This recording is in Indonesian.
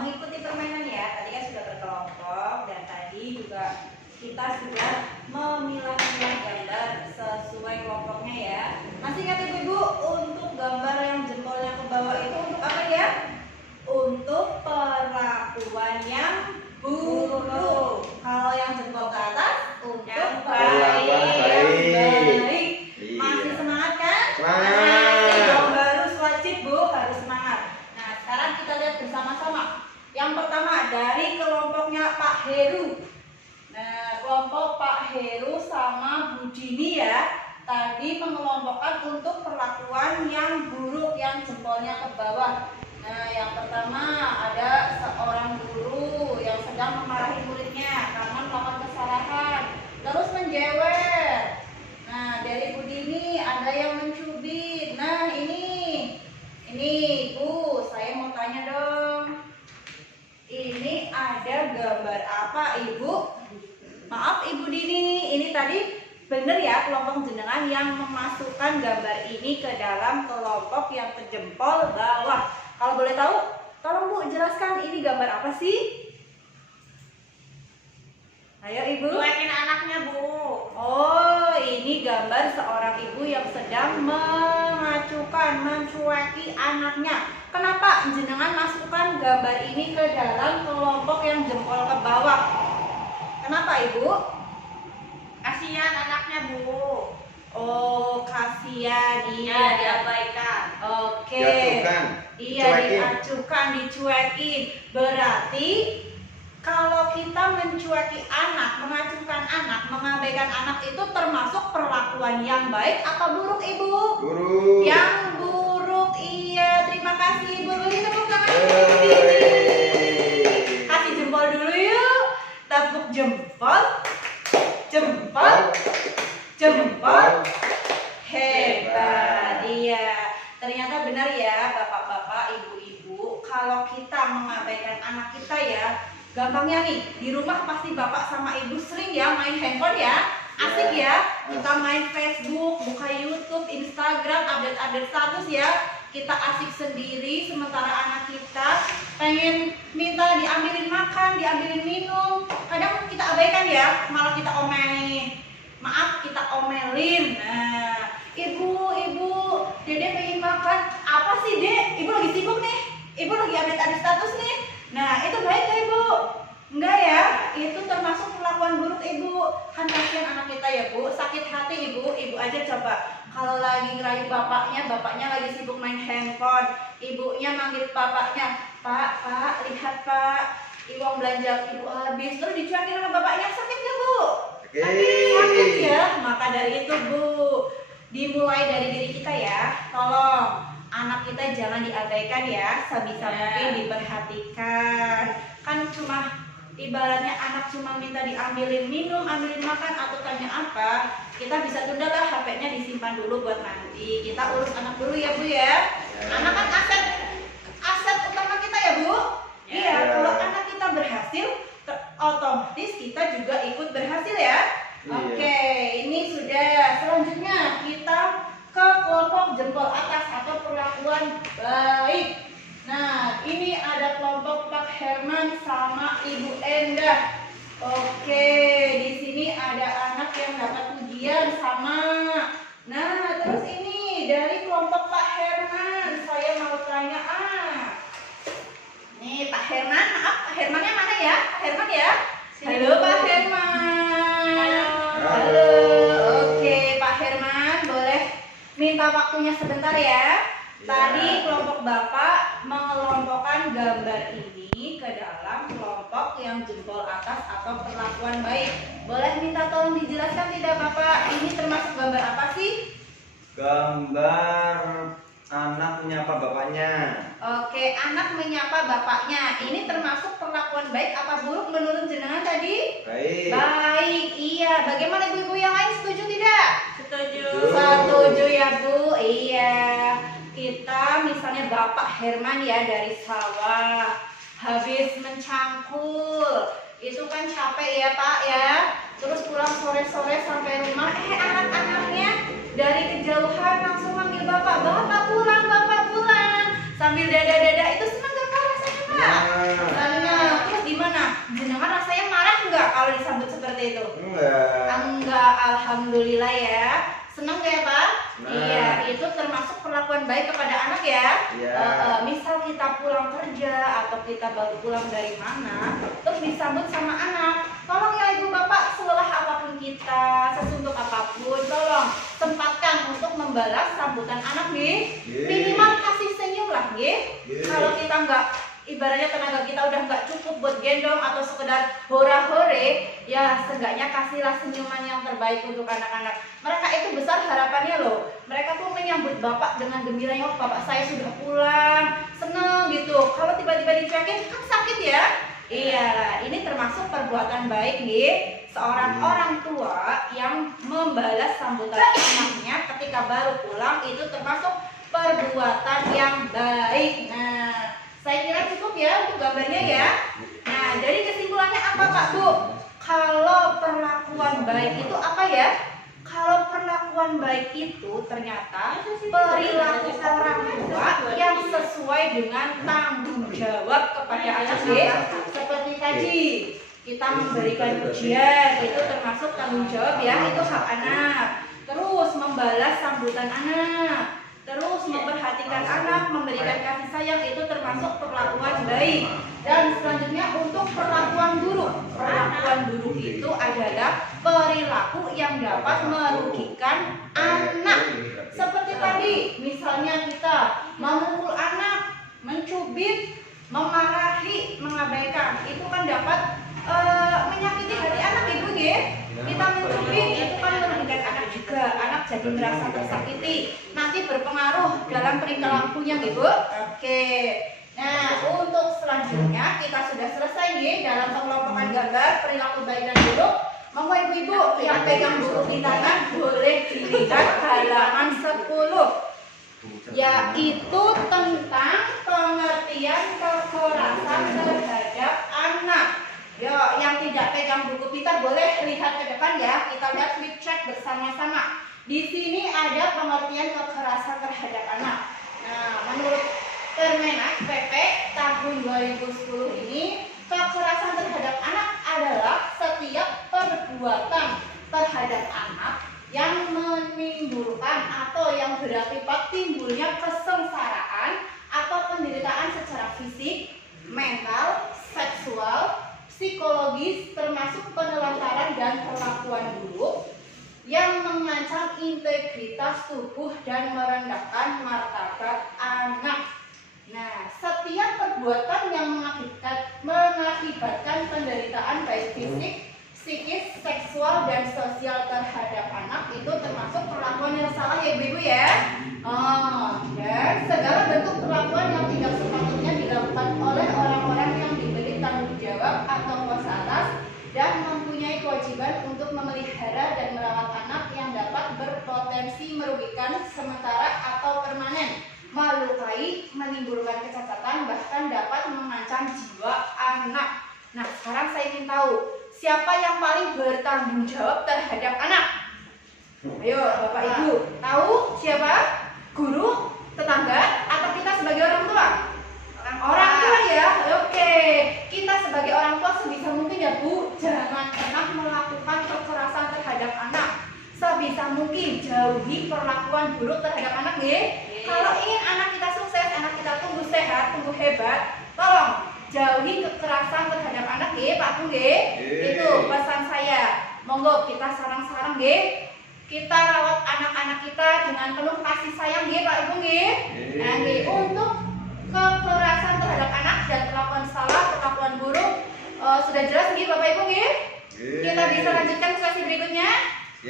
mengikuti permainan ya. Tadi kan sudah berkelompok dan tadi juga kita sudah memilah-milah gambar sesuai kelompoknya ya. Masih ingat ibu-ibu untuk gambar yang jempolnya ke bawah itu untuk apa ya? Untuk perlakuan yang buruk. Kalau yang jempol ke atas untuk baik. Masih semangat kan? Semangat. Yang baru wajib Bu, harus semangat. Nah, sekarang kita lihat bersama-sama. Yang pertama dari kelompoknya Pak Heru. Nah, kelompok Pak Heru sama Bu Dini ya. Tadi mengelompokkan untuk perlakuan yang buruk, yang jempolnya ke bawah. Nah, yang pertama ada seorang guru yang sedang memarahi muridnya karena melakukan kesalahan, terus menjewer. Nah, dari Bu Dini ada yang mencubit. Nah, ini Bu, saya mau tanya dong. Ini ada gambar apa, Ibu? Maaf, Ibu Dini, ini tadi benar ya kelompok jenengan yang memasukkan gambar ini ke dalam kelompok yang ke jempol bawah. Kalau boleh tahu, tolong Bu jelaskan ini gambar apa sih? Ayo Ibu. Cuekin anaknya Bu. Oh, ini gambar seorang ibu yang sedang mencueki anaknya. Kenapa jenengan masukkan gambar ini ke dalam kelompok yang jempol ke bawah? Kenapa Ibu? Kasihan anaknya Bu. Oh, kasihan, Ya, iya. diabaikan. Oke. Diacuhkan, Iya, diacuhkan, dicuekin. Berarti kalau kita mencueki anak, mengacuhkan anak, mengabaikan anak itu termasuk perlakuan yang baik apa buruk Ibu? Buruk. Yang buruk, iya. Terima kasih Ibu. Beri tepuk tangan. Kasih jempol dulu yuk. Tepuk jempol. Jempol. Jempol. Hebat, iya. Ternyata benar ya bapak-bapak, ibu-ibu, kalau kita mengabaikan anak kita ya, gampangnya nih, di rumah pasti bapak sama ibu sering ya main handphone ya. Asik ya, kita main Facebook, buka YouTube, Instagram, update-update status ya. Kita asik sendiri, sementara anak kita pengen minta diambilin makan, diambilin minum. Kadang kita abaikan ya, malah kita omelin. Maaf, kita omelin. Nah, ibu, dede pengen makan. Apa sih dek? Ibu lagi sibuk nih. Ibu lagi update status nih. Nah, itu baik gak ibu? Enggak ya, itu termasuk perlakuan buruk ibu. Kan kasihan anak kita ya Bu, sakit hati ibu. Ibu aja coba, kalau lagi ngerayu bapaknya, bapaknya lagi sibuk main handphone, ibunya manggil bapaknya, Pak, lihat Pak, uang belanja ibu habis, terus dicuekin sama bapaknya, sakit gak Bu? Sakit ya. Maka dari itu Bu, dimulai dari diri kita ya. Tolong anak kita jangan diabaikan ya, sebisa mungkin diperhatikan. Kan cuma ibaratnya anak cuma minta diambilin minum, ambilin makan atau tanya apa, kita bisa tunda lah, HP-nya disimpan dulu buat nanti. Kita urus anak dulu ya Bu ya. Anak kan aset utama kita ya Bu. Iya, kalau anak kita berhasil, otomatis kita juga ikut berhasil ya. Oke, ini sudah. Selanjutnya kita ke kelompok jempol atas atau perlakuan baik. Nah, ini ada kelompok Pak Herman sama Ibu Endah. Oke, di sini ada anak yang dapat ujian sama. Nah, terus ini dari kelompok Pak Herman, saya mau tanya nih Pak Herman, maaf Pak Hermannya mana ya? Pak Herman ya? Halo Pak Herman. Halo. Oke, Pak Herman, boleh minta waktunya sebentar ya. Tadi kelompok Bapak mengelompokkan gambar ini ke dalam kelompok yang jempol atas atau perlakuan baik. Boleh minta tolong dijelaskan tidak Bapak? Ini termasuk gambar apa sih? Gambar anak menyapa bapaknya. Oke, anak menyapa bapaknya. Ini termasuk perlakuan baik apa buruk menurut jenengan tadi? Baik. Baik, iya. Bagaimana ibu-ibu yang lain, setuju tidak? Setuju. Setuju ya Bu. Iya. Kita misalnya Bapak Herman ya dari sawah habis mencangkul, itu kan capek ya Pak ya. Terus pulang sore-sore sampai rumah, anak-anaknya dari kejauhan langsung manggil Bapak pulang, Bapak pulang. Sambil dada-dada, itu senang gak Pak rasanya Pak? Alhamdulillah ya. Senang ya Pak? Senang. Iya, itu termasuk perlakuan baik kepada anak ya. Iya. Misal kita pulang kerja atau kita baru pulang dari mana, terus disambut sama anak. Tolong ya ibu bapak, selelah apapun kita, sesuntuk apapun, tolong sempatkan untuk membalas sambutan anak nih. Iya. Minimal kasih senyum lah nih. Iya. Kalau kita nggak, ibaratnya tenaga kita udah nggak cukup buat gendong atau sekedar hora-hore, ya seenggaknya kasihlah senyuman yang terbaik untuk anak-anak. Mereka itu besar harapannya loh. Mereka tuh menyambut bapak dengan gembiranya, oh bapak saya sudah pulang, seneng gitu. Kalau tiba-tiba dicuekin kan sakit ya. Iya, ini termasuk perbuatan baik nih seorang orang tua yang membalas sambutan anaknya ketika baru pulang, itu termasuk perbuatan yang baik. Nah, saya kira cukup ya untuk gambarnya ya. Nah, jadi kesimpulannya apa Pak Bu? Kalau perlakuan baik itu apa ya? Kalau perlakuan baik itu ternyata perilaku orang tua yang sesuai dengan tanggung jawab kepada anak ya. Seperti tadi kita memberikan pujian, itu termasuk tanggung jawab ya, itu hak anak. Terus membalas sambutan anak, terus memperhatikan anak, memberikan kasih sayang, itu termasuk perlakuan baik. Dan selanjutnya untuk perlakuan buruk. Perlakuan buruk itu adalah perilaku yang dapat merugikan anak. Seperti tadi, misalnya kita memukul anak, mencubit, memarahi, mengabaikan, itu kan dapat menyakiti hati anak ibu ya. Kita mencubit itu kan merugikan anak juga, anak jadi merasa tersakiti, nanti berpengaruh dalam perilakunya ibu. Oke. Nah, untuk selanjutnya kita sudah selesai nih dalam pengelompokan gambar perilaku baik dan buruk. Monggo ibu-ibu yang pegang buku di tangan boleh dilihat halaman 10, yaitu tentang pengertian kekerasan terhadap anak. Yo, yang tidak pegang buku kita boleh lihat ke depan ya. Kita lihat flip chart bersama-sama. Di sini ada pengertian kekerasan terhadap anak. Nah, menurut Permenak PP tahun 2010 ini, kekerasan terhadap anak adalah setiap perbuatan terhadap anak yang menimbulkan atau yang berakibat timbulnya kesengsaraan atau penderitaan secara fisik, mental, seksual, psikologis, termasuk penelantaran dan perlakuan buruk yang mengancam integritas tubuh dan merendahkan martabat anak. Nah, setiap perbuatan yang mengakibatkan penderitaan baik fisik, psikis, seksual, dan sosial terhadap anak itu termasuk perlakuan yang salah ya ibu ya. Dan segala bentuk perlakuan yang tidak sepatutnya dilakukan oleh orang-orang yang diberi tanggung jawab atau kuasa atas dan mempunyai kewajiban untuk memelihara dan merawat anak yang dapat berpotensi merugikan sementara atau permanen, melukai, menimbulkan kecacatan, bahkan dapat mengancam jiwa anak. Nah, sekarang saya ingin tahu siapa yang paling bertanggung jawab terhadap anak? Ayo, Bapak Ibu, tahu siapa? Guru, tetangga, atau kita sebagai orang tua? Orang tua ya. Oke, kita sebagai orang tua sebisa mungkin ya Bu, jangan pernah melakukan kekerasan terhadap anak. Sebisa mungkin jauhi perlakuan buruk terhadap anak ya. Kalau ingin anak kita sukses, anak kita tumbuh sehat, tumbuh hebat, tolong jauhi kekerasan terhadap anak ya Pak Bu ya. Itu pesan saya. Monggo kita sarang-sarang ya. Kita rawat anak-anak kita dengan penuh kasih sayang ya Pak Ibu ya. Nah, untuk kekerasan terhadap anak dan perlakuan salah, perlakuan buruk sudah jelas nih Bapak Ibu ya. Kita bisa lanjutkan sesi berikutnya.